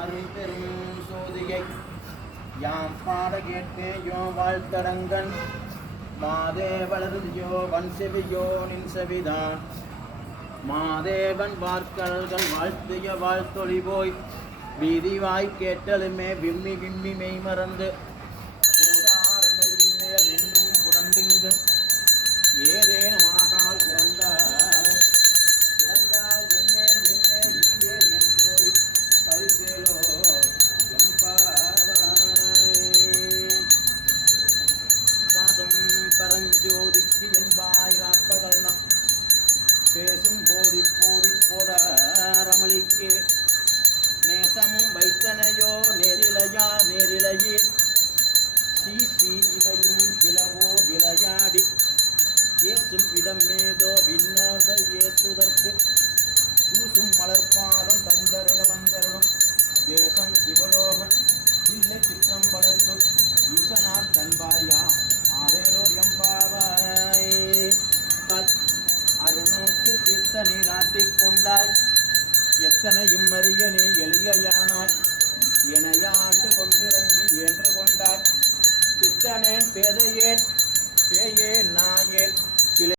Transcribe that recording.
அரும்பெரும் சோதியை யாம் பாட கேட்பேயோ வாழ்த்தடங்கன் மாதேவளருதியோ வன்செவியோ நின் செவிதான் மாதேவன் வார்கடல்கள் வாழ்த்திய வாழ்த்தொழி போய் வீதிவாய் கேட்டலுமே விம்மி விம்மி மெய் மறந்து போதாரங்கள் விண்மேல் நின்றும் புரண்டிங்கு ஏதேனும் ஆகால் பிறந்தால் என்னே என்னே ஈவே என் தோழி பரிசேலோ பாசம் பரஞ்சோதிக்கு என்பாய் ராப்பகல்னம் பேசும் போதி போதி போதாரமளிக்கே நேசமும் வைத்தனையோ நேரிலையா நேரிலையே சீசி இவையும் கிளவோ விளையாடி ஏசும் இடம் மேதோ விண்ணோர்கள் ஏத்துதற்கு பூசும் மலர்பாதம் தந்தருள வந்தருளும் தேசம் சிவலோகம் இல்லை சிற்றம் வளர்த்து ஈசனார் கண்பாயா ஆதேரோ எம்பாவாய் அருநூற்று தீர்த்த நீராட்டிக் கொண்டாய் எத்தனையும் அறிய நீ எளியானாய் எனையாண்டு கொண்டிறங்கி என்று கொண்டாய் பித்தனேன் பேதையேன் பேயேன் நாயேன்